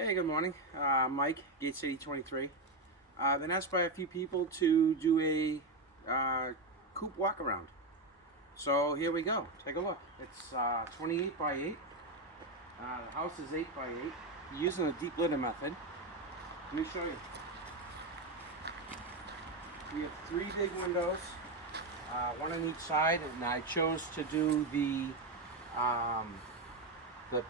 Hey, good morning. Mike, Gate City 23. I've been asked by a few people to do a Coop walk around. So here we go. Take a look. It's 28 by 8. The house is 8 by 8. Using a deep litter method. Let me show you. We have 3 big windows, one on each side, and I chose to do the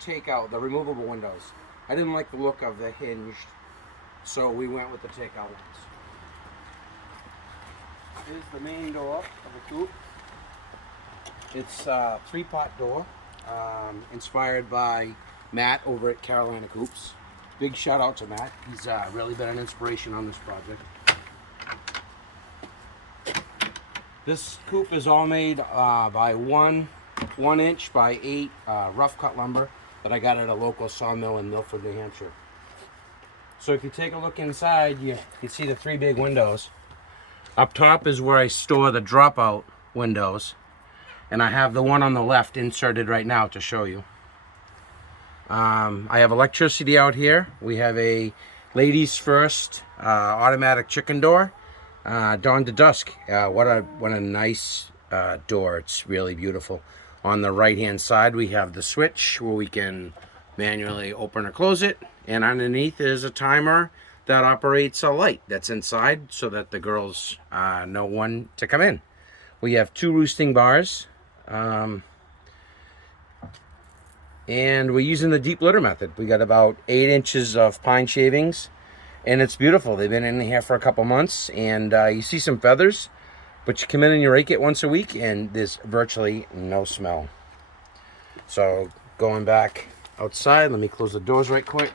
takeout, the removable windows. I didn't like the look of the hinged, so we went with the takeout ones. Here's the main door of the Coop. It's a 3-pot door, inspired by Matt over at Carolina Coops. Big shout out to Matt. He's really been an inspiration on this project. This Coop is all made by 1 inch by 8 rough cut lumber that I got at a local sawmill in Milford, New Hampshire. So if you take a look inside, you can see the 3 big windows. Up top is where I store the dropout windows, and I have the one on the left inserted right now to show you. I have electricity out here. We have a ladies first automatic chicken door, dawn to dusk. What a nice door. It's really beautiful. On the right hand side we have the switch where we can manually open or close it, and underneath is a timer that operates a light that's inside so that the girls know when to come in. We have 2 roosting bars, and we're using the deep litter method. We got about 8 inches of pine shavings, and it's beautiful. They've been in here for a couple months, and you see some feathers, but you come in and you rake it once a week and there's virtually no smell. So going back outside, let me close the doors right quick.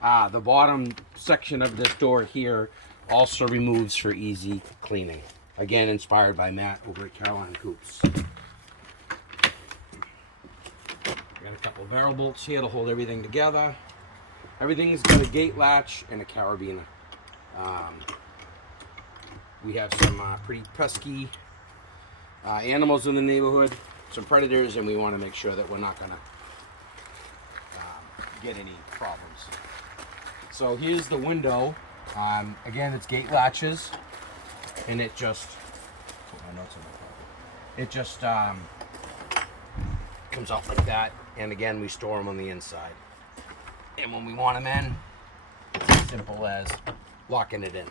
The bottom section of this door here also removes for easy cleaning. Again, inspired by Matt over at Carolina Coops. Got a couple of barrel bolts here to hold everything together. Everything's got a gate latch and a carabiner. We have some pretty pesky animals in the neighborhood, some predators, and we want to make sure that we're not going to get any problems. So here's the window. Again, it's gate latches, and it just comes out like that. And again, we store them on the inside. And when we want them in, it's as simple as locking it in.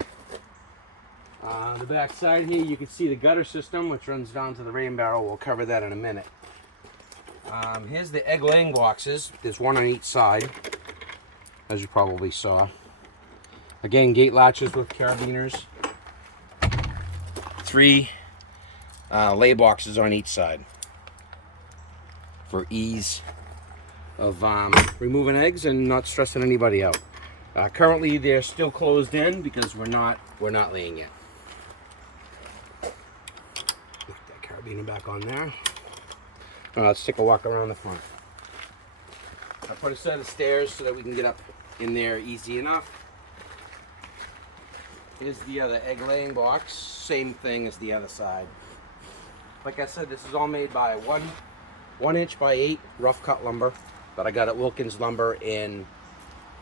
The back side here, you can see the gutter system, which runs down to the rain barrel. We'll cover that in a minute. Here's the egg laying boxes. There's 1 on each side, as you probably saw. Again, gate latches with carabiners. 3 lay boxes on each side for ease of removing eggs and not stressing anybody out. Currently, they're still closed in because we're not laying yet. Put that carabiner back on there. Let's take a walk around the front. I put a set of stairs so that we can get up in there easy enough. Here's the other egg laying box. Same thing as the other side. Like I said, this is all made by 1 inch by 8 rough cut lumber that I got at Wilkins Lumber in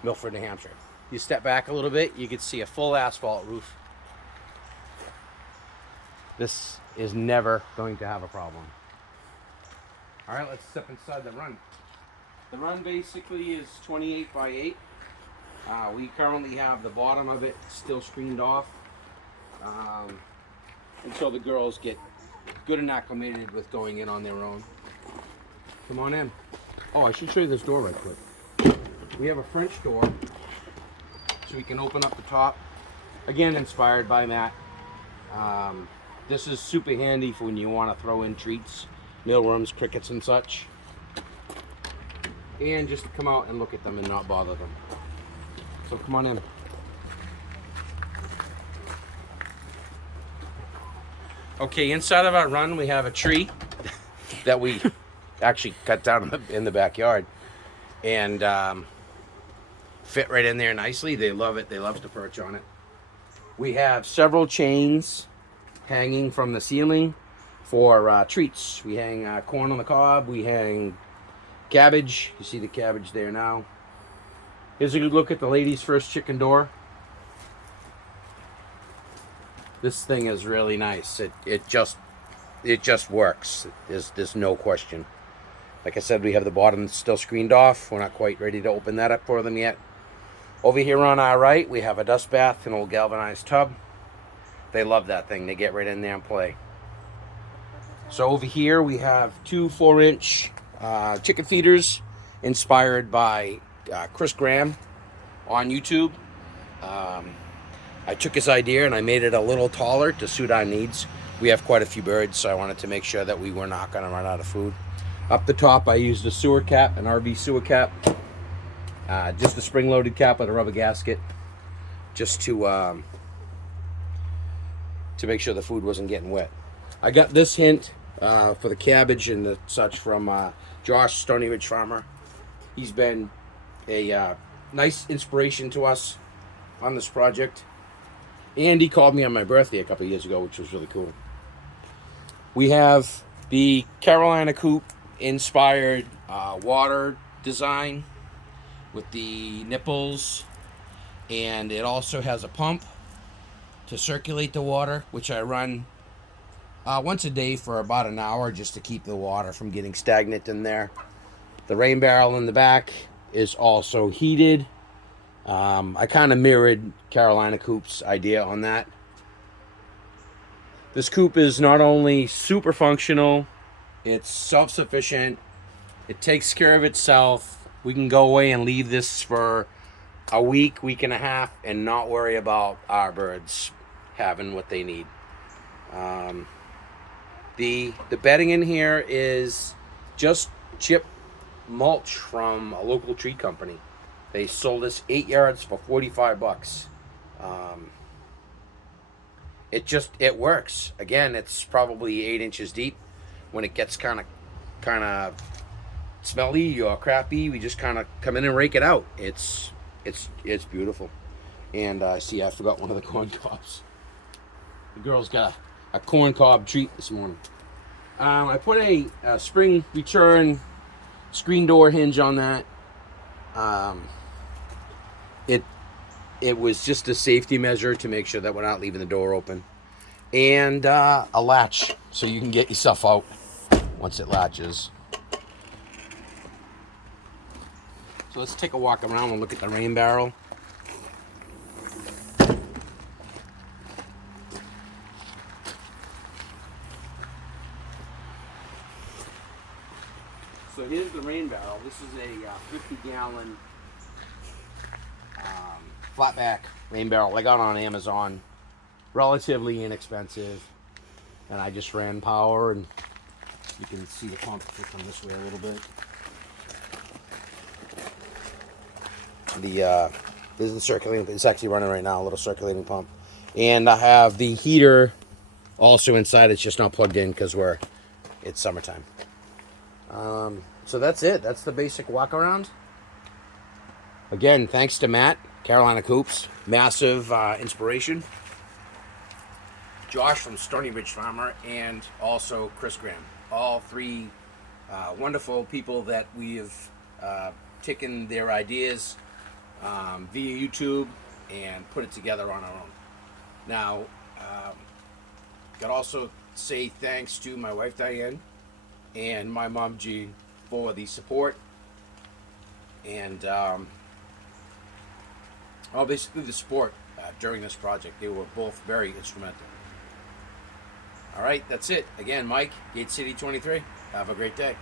Milford, New Hampshire. You step back a little bit, you can see a full asphalt roof. This is never going to have a problem. All right, let's step inside the run. The run basically is 28 by 8. We currently have the bottom of it still screened off until the girls get good and acclimated with going in on their own. Come on in. Oh, I should show you this door right quick. We have a French door, so we can open up the top. Again, inspired by Matt. This is super handy for when you want to throw in treats, mealworms, crickets, and such. And just to come out and look at them and not bother them. So come on in. Okay, inside of our run, we have a tree that we actually cut down in the backyard. And fit right in there nicely. They love it. They love to perch on it. We have several chains hanging from the ceiling for treats. We hang corn on the cob. We hang cabbage. You see the cabbage there now. Here's a good look at the ladies' first chicken door. This thing is really nice. It just works. There's no question. Like I said, we have the bottom still screened off. We're not quite ready to open that up for them yet. Over here on our right, we have a dust bath, an old galvanized tub. They love that thing. They get right in there and play. So over here we have two 4-inch chicken feeders inspired by Chris Graham on YouTube. I took his idea and I made it a little taller to suit our needs. We have quite a few birds, so I wanted to make sure that we were not going to run out of food. Up the top, I used a sewer cap, an RV sewer cap. Just a spring-loaded cap with a rubber gasket, just to make sure the food wasn't getting wet. I got this hint for the cabbage and the such from Josh, Stony Ridge Farmer. He's been a nice inspiration to us on this project. And he called me on my birthday a couple of years ago, which was really cool. We have the Carolina Coop inspired water design with the nipples, and it also has a pump to circulate the water, which I run once a day for about an hour just to keep the water from getting stagnant in there. The rain barrel in the back is also heated. I kind of mirrored Carolina Coop's idea on that. This coop is not only super functional, it's self-sufficient, it takes care of itself. We can go away and leave this for a week, week and a half, and not worry about our birds having what they need. The bedding in here is just chip mulch from a local tree company. They sold us 8 yards for $45. It works. Again, it's probably 8 inches deep. When it gets kind of smelly or crappy, we just kind of come in and rake it out. It's beautiful. And see, I forgot one of the corn cobs. The girls got a corn cob treat this morning. I put a spring return screen door hinge on that. It was just a safety measure to make sure that we're not leaving the door open. And a latch so you can get yourself out once it latches. So let's take a walk around and look at the rain barrel. So here's the rain barrel. This is a 50-gallon flatback rain barrel I got on Amazon. Relatively inexpensive. And I just ran power, and you can see the pump come this way a little bit. This is the circulating, it's actually running right now, a little circulating pump. And I have the heater also inside, it's just not plugged in because it's summertime. So that's it. That's the basic walk around. Again, thanks to Matt, Carolina Coops, massive inspiration. Josh from Stony Ridge Farmer, and also Chris Graham. All three wonderful people that we have taken their ideas via YouTube and put it together on our own. Now, got to also say thanks to my wife Diane and my mom Jean for the support and basically the support during this project. They were both very instrumental. All right, that's it. Again, Mike, Gate City 23. Have a great day.